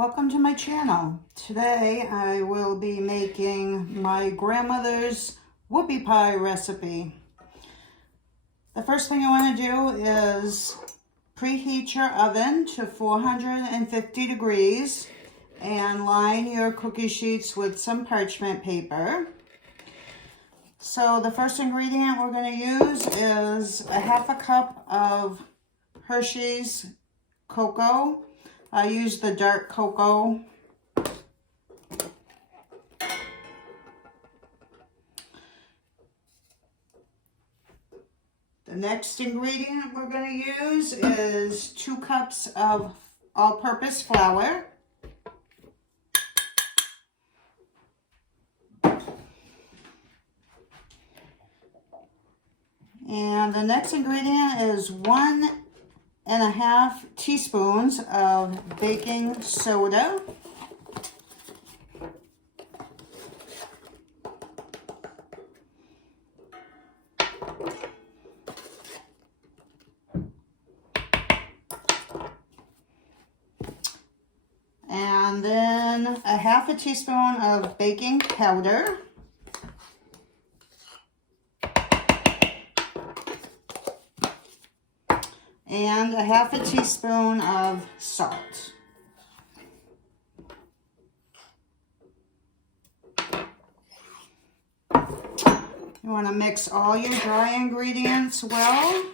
Welcome to my channel. Today I will be making my grandmother's whoopie pie recipe. The first thing you want to do is preheat your oven to 450 degrees and line your cookie sheets with some parchment paper. So the first ingredient we're going to use is a half a cup of Hershey's cocoa. I use the dark cocoa. The next ingredient we're going to use is 2 cups of all-purpose flour. And the next ingredient is 1.5 teaspoons of baking soda. And then a half a teaspoon of baking powder. And a half a teaspoon of salt. You want to mix all your dry ingredients well.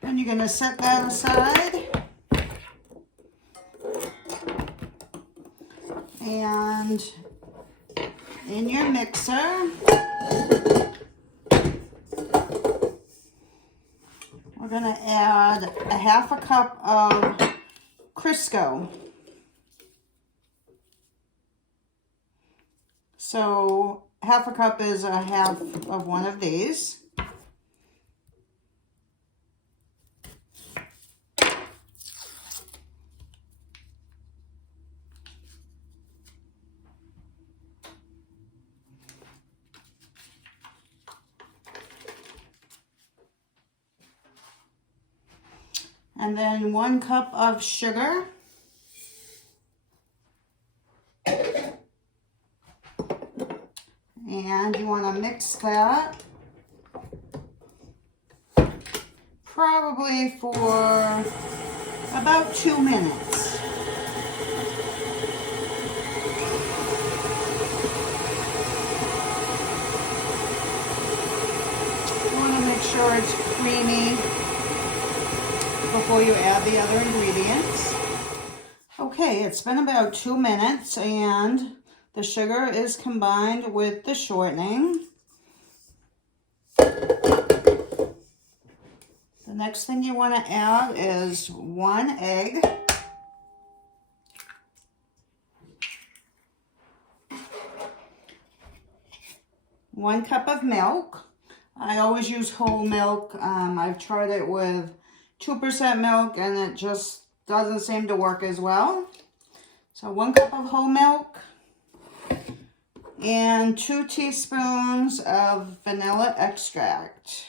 And you're going to set that aside. And in your mixer, we're going to add a half a cup of Crisco. So half a cup is a half of one of these. And then 1 cup of sugar. And you want to mix that probably for about 2 minutes. You want to make sure it's creamy before you add the other ingredients. Okay, it's been about 2 minutes and the sugar is combined with the shortening. The next thing you want to add is 1 egg. One cup of milk. I always use whole milk. I've tried it with 2% milk and it just doesn't seem to work as well. So 1 cup of whole milk and 2 teaspoons of vanilla extract.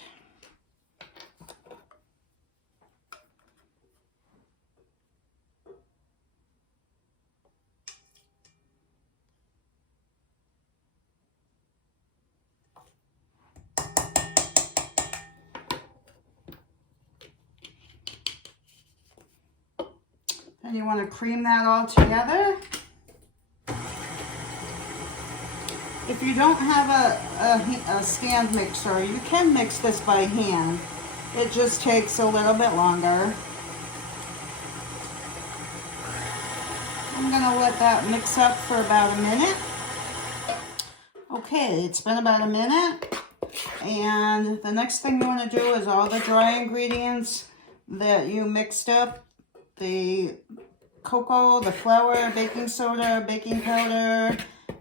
And you want to cream that all together. If you don't have a stand mixer, you can mix this by hand. It just takes a little bit longer. I'm going to let that mix up for about a minute. Okay, it's been about a minute. And the next thing you want to do is all the dry ingredients that you mixed up. The cocoa, the flour, baking soda, baking powder,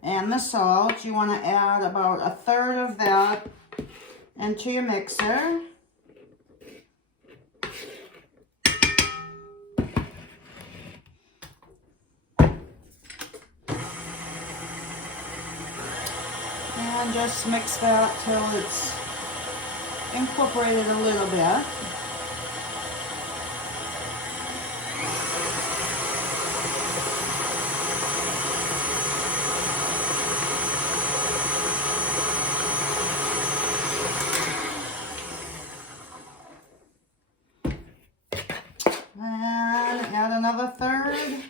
and the salt. You want to add about 1/3 of that into your mixer. And just mix that till it's incorporated a little bit. And add another 1/3.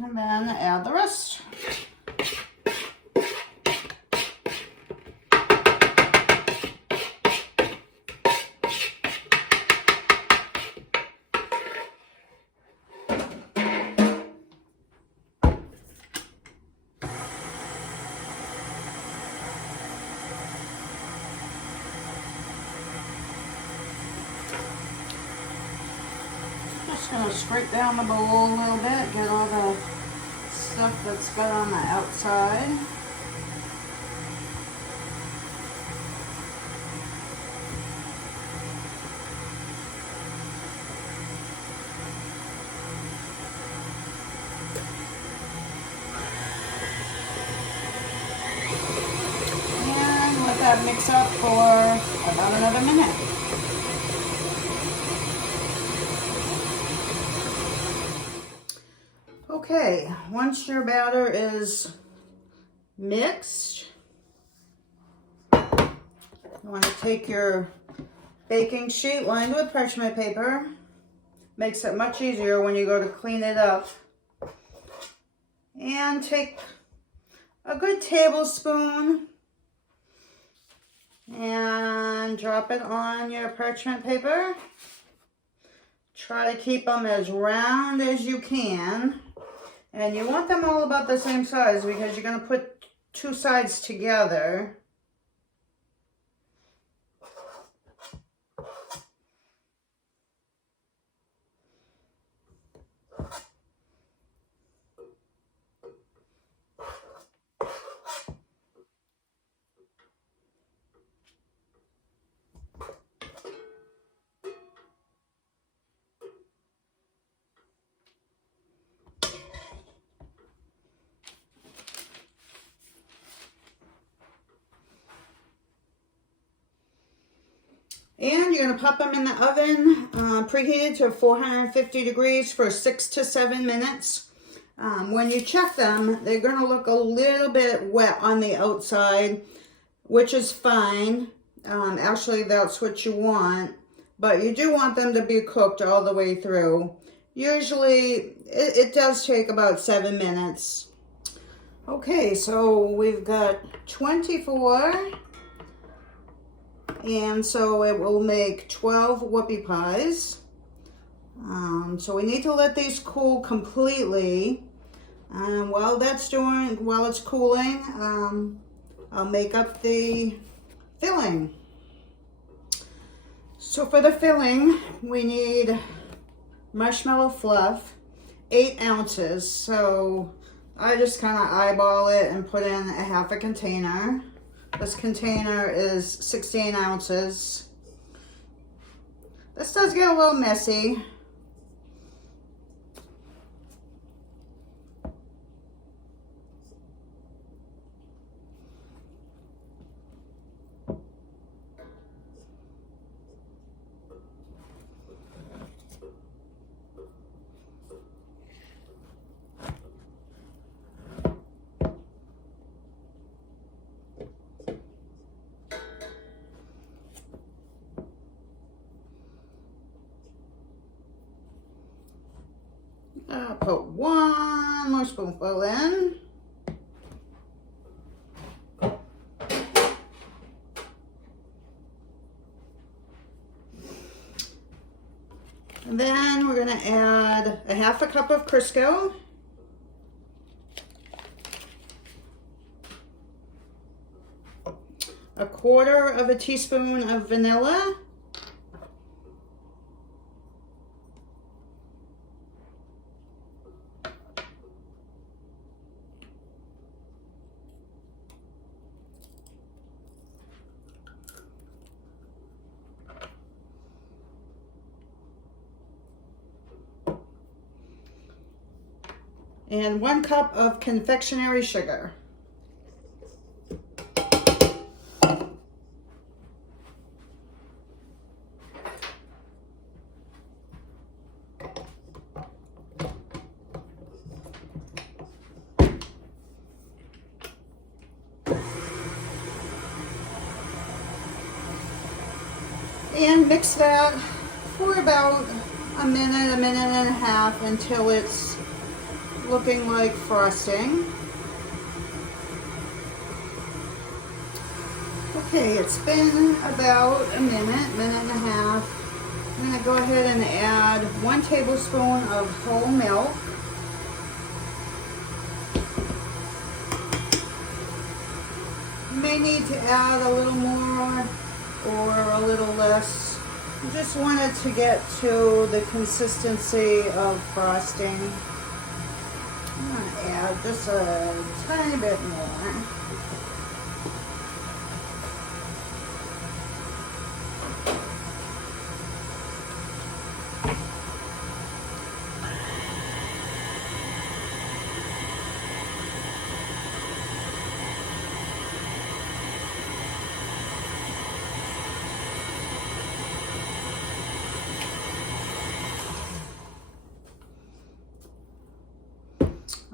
And then add the rest. Just going to scrape down the bowl a little bit, get all the stuff that's got on the outside. And let that mix up for about another minute. Okay, once your batter is mixed, you want to take your baking sheet lined with parchment paper. Makes it much easier when you go to clean it up. And take a good tablespoon and drop it on your parchment paper. Try to keep them as round as you can. And you want them all about the same size because you're going to put two sides together. And you're going to pop them in the oven, preheated to 450 degrees for 6 to 7 minutes. When you check them, they're going to look a little bit wet on the outside, which is fine. Actually, that's what you want. But you do want them to be cooked all the way through. Usually, it does take about 7 minutes. Okay, so we've got 24. And so it will make 12 whoopie pies. So we need to let these cool completely. While it's cooling, I'll make up the filling. So for the filling, we need Marshmallow Fluff, 8 ounces. So I just kind of eyeball it and put in a half a container. This container is 16 ounces. This does get a little messy. I'll put 1 more spoonful in. And then we're going to add a half a cup of Crisco. A quarter of a teaspoon of vanilla. And 1 cup of confectionery sugar. And mix that for about a minute and a half until it's looking like frosting. Okay, it's been about a minute and a half. I'm going to go ahead and add 1 tablespoon of whole milk. You may need to add a little more or a little less. I just wanted to get to the consistency of frosting. I'm going to add just a tiny bit more.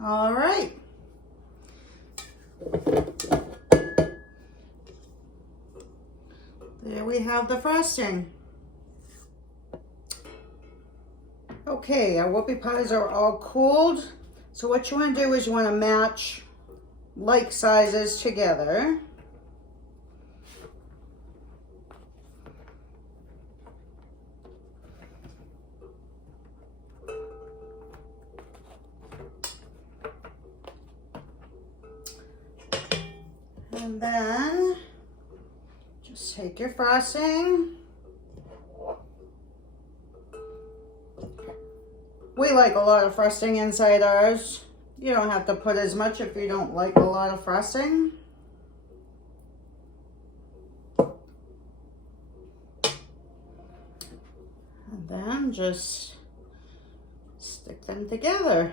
All right. There we have the frosting. Okay, our whoopie pies are all cooled. So what you want to do is you want to match like sizes together. And then just take your frosting. We like a lot of frosting inside ours. You don't have to put as much if you don't like a lot of frosting. And then just stick them together.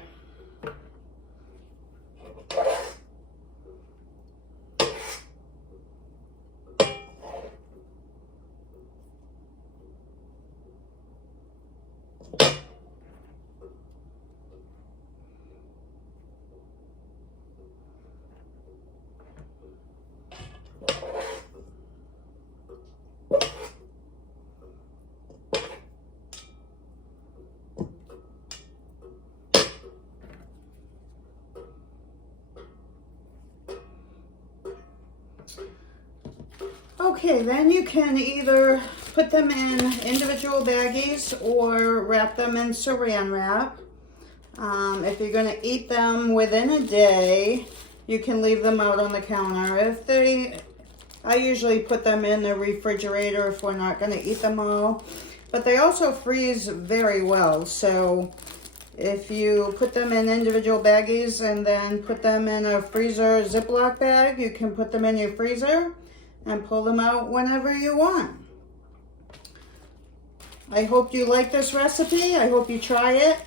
Okay, then you can either put them in individual baggies or wrap them in saran wrap. If you're going to eat them within a day, you can leave them out on the counter. I usually put them in the refrigerator if we're not going to eat them all. But they also freeze very well, so if you put them in individual baggies and then put them in a freezer ziploc bag, you can put them in your freezer and pull them out whenever you want. I hope you like this recipe. I hope you try it.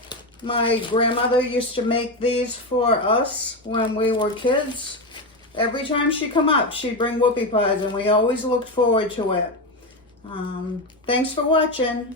My grandmother used to make these for us when we were kids. Every time she'd come up, she'd bring whoopie pies, and we always looked forward to it. Thanks for watching.